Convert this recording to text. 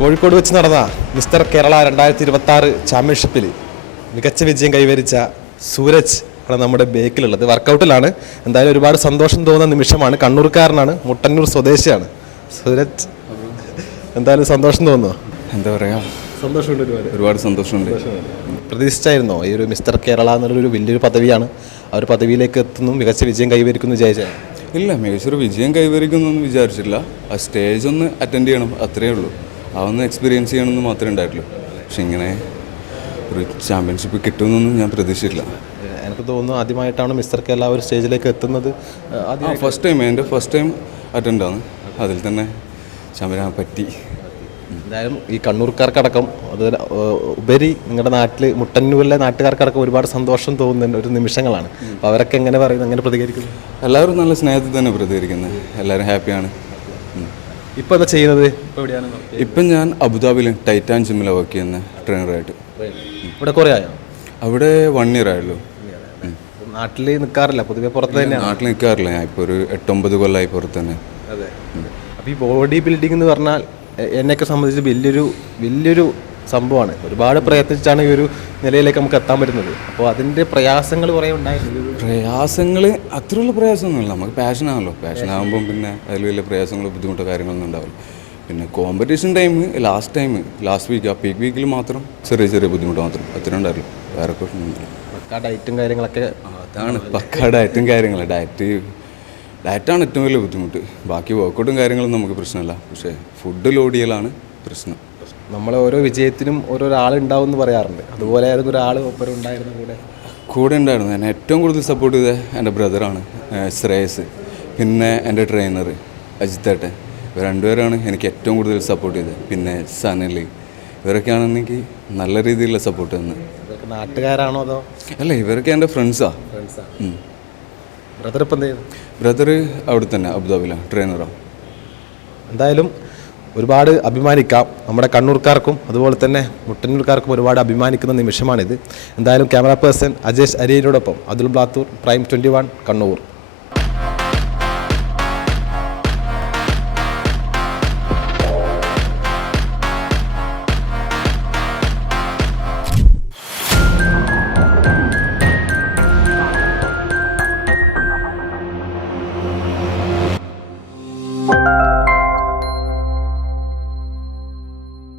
കോഴിക്കോട് വെച്ച് നടന്ന മിസ്റ്റർ കേരള രണ്ടായിരത്തി ഇരുപത്തി ആറ് ചാമ്പ്യൻഷിപ്പിൽ മികച്ച വിജയം കൈവരിച്ച സൂരജ് ആണ് നമ്മുടെ ബേക്കിലുള്ളത്. വർക്കൗട്ടിലാണ്. എന്തായാലും ഒരുപാട് സന്തോഷം തോന്നുന്ന നിമിഷമാണ്. കണ്ണൂർക്കാരനാണ്. മുട്ടന്നൂർ സ്വദേശിയാണ്. സൂരജ് എന്തായാലും സന്തോഷം തോന്നുന്നു? എന്താ പറയാ? സന്തോഷമുണ്ട് ഒരുപാട്. ഒരുപാട് സന്തോഷമുണ്ട്. പ്രതീക്ഷിച്ചായിരുന്നോ? ഈ ഒരു മിസ്റ്റർ കേരള എന്നുള്ളൊരു വലിയൊരു പദവിയാണ്. ആ ഒരു പദവിയിലേക്ക് എത്തുന്നു. മികച്ച വിജയം കൈവരിക്കുന്നു വിചാരിച്ചാൽ ഇല്ല മികച്ചൊരു വിജയം കൈവരിക്കുന്നൊന്നും വിചാരിച്ചില്ല ആ സ്റ്റേജ് ഒന്ന് അറ്റൻഡ് ചെയ്യണം അത്രയേ ഉള്ളൂ. ആ ഒന്ന് എക്സ്പീരിയൻസ് ചെയ്യണമെന്ന് മാത്രമേ ഉണ്ടായിട്ടുള്ളൂ. പക്ഷെ ഇങ്ങനെ ഒരു ചാമ്പ്യൻഷിപ്പ് കിട്ടുമെന്നൊന്നും ഞാൻ പ്രതീക്ഷിച്ചില്ല എനിക്ക് തോന്നുന്നു ആദ്യമായിട്ടാണ് മിസ്റ്റർ കേരള ഒരു സ്റ്റേജിലേക്ക് എത്തുന്നത്. ഫസ്റ്റ് ടൈം എന്റെ ഫസ്റ്റ് ടൈം അറ്റൻഡ് ആണ്. അതിൽ തന്നെ ചാമ്പ്യൻ പറ്റി. എന്തായാലും ഈ കണ്ണൂർക്കാർക്കടക്കം അത് ഉപരി നിങ്ങളുടെ നാട്ടിൽ മുട്ടന്നൂരിലെ നാട്ടുകാർക്കടക്കം ഒരുപാട് സന്തോഷം തോന്നുന്ന ഒരു നിമിഷങ്ങളാണ്. അപ്പോൾ അവരൊക്കെ എങ്ങനെ പറയുന്നത് എങ്ങനെ പ്രതികരിക്കുന്നു? എല്ലാവരും നല്ല സ്നേഹത്തിൽ തന്നെ പ്രതികരിക്കുന്നത്. എല്ലാവരും ഹാപ്പിയാണ് ഉം. ഇപ്പോൾ എന്താ ചെയ്യുന്നത്? ഇപ്പോൾ എവിടെയാണ് ഇപ്പം ഞാൻ അബുദാബിയിൽ ടൈറ്റാൻ ജിമ്മിലാണ് വർക്ക് ചെയ്യുന്ന ട്രെയിനറായിട്ട്. ഇവിടെ കുറേ ആയോ? അവിടെ വൺ ഇയർ ആയല്ലോ നാട്ടിൽ നിൽക്കാറില്ല പൊതുവെ പുറത്ത് തന്നെ നാട്ടിൽ നിൽക്കാറില്ല ഞാൻ ഇപ്പോൾ ഒരു എട്ടൊമ്പത് കൊല്ലമായി പുറത്ത് തന്നെ. അതെ. അപ്പോൾ ഈ ബോഡി ബിൽഡിംഗ് എന്ന് പറഞ്ഞാൽ എന്നെ എന്നെയൊക്കെ സംബന്ധിച്ച് വലിയൊരു വലിയൊരു സംഭവമാണ്. ഒരുപാട് പ്രയത്നിച്ചാണ് ഈ ഒരു നിലയിലേക്ക് നമുക്ക് എത്താൻ പറ്റുന്നത്. അപ്പോൾ അതിന്റെ പ്രയാസങ്ങൾ കുറേ ഉണ്ടായിരുന്നു പ്രയാസങ്ങൾ അത്രയുള്ള പ്രയാസമൊന്നുമില്ല. നമുക്ക് പാഷനാണല്ലോ പാഷനാകുമ്പം പിന്നെ അതിൽ വലിയ പ്രയാസങ്ങളോ ബുദ്ധിമുട്ടോ കാര്യങ്ങളൊന്നും ഉണ്ടാവില്ല. പിന്നെ competition time last time last week ആ പീക്ക് വീക്കിൽ മാത്രം ചെറിയ ചെറിയ ബുദ്ധിമുട്ട് മാത്രം. അത്രയും ഉണ്ടായിരുന്നു വേറെ പ്രശ്നമൊന്നുമില്ല. പക്കാ ഡയറ്റും കാര്യങ്ങളൊക്കെ അതാണ്. പക്കാ ഡയറ്റും കാര്യങ്ങൾ ഡയറ്റ് ഡയറ്റാണ് ഏറ്റവും വലിയ ബുദ്ധിമുട്ട്. ബാക്കി വർക്കൗട്ടും കാര്യങ്ങളും നമുക്ക് പ്രശ്നമല്ല. പക്ഷേ ഫുഡ് ലോഡ് ചെയ്യലാണ് പ്രശ്നം. നമ്മളെ ഓരോ വിജയത്തിനും ഓരോ ഉണ്ടാവും എന്ന് പറയാറുണ്ട്. അതുപോലെ ആയിരുന്നു ഒരാൾ ഒപ്പം ഉണ്ടായിരുന്ന കൂടെ? കൂടെ ഉണ്ടായിരുന്നു. എന്നെ ഏറ്റവും കൂടുതൽ സപ്പോർട്ട് ചെയ്ത എന്റെ ബ്രദറാണ് ശ്രേയസ്. പിന്നെ എന്റെ ട്രെയിനർ അജിത്തേട്ടൻ ഇവർ രണ്ടുപേരാണ് എനിക്ക് ഏറ്റവും കൂടുതൽ സപ്പോർട്ട് ചെയ്തത്. പിന്നെ സനൽ ഇവരൊക്കെയാണ് എനിക്ക് നല്ല രീതിയിലുള്ള സപ്പോർട്ട് തന്നത്. ഇതൊക്കെ നാട്ടുകാരാണോ അതോ? അല്ല ഇവരൊക്കെ എന്റെ ഫ്രണ്ട്സാണ് ഫ്രണ്ട്സാണ് ബ്രദർ ഇപ്പം എന്ത് ചെയ്യുന്നു? ബ്രദർ അവിടെ തന്നെ അബുദാബിലാണ് ട്രെയിനറാണ് എന്തായാലും ഒരുപാട് അഭിമാനിക്കാം. നമ്മുടെ കണ്ണൂർക്കാർക്കും അതുപോലെ തന്നെ മുട്ടന്നൂർക്കാർക്കും ഒരുപാട് അഭിമാനിക്കുന്ന നിമിഷമാണിത്. എന്തായാലും ക്യാമറ പേഴ്സൺ അജേഷ് അരിയനോടൊപ്പം അതുൽ ബ്ലാത്തൂർ പ്രൈം ട്വന്റി കണ്ണൂർ.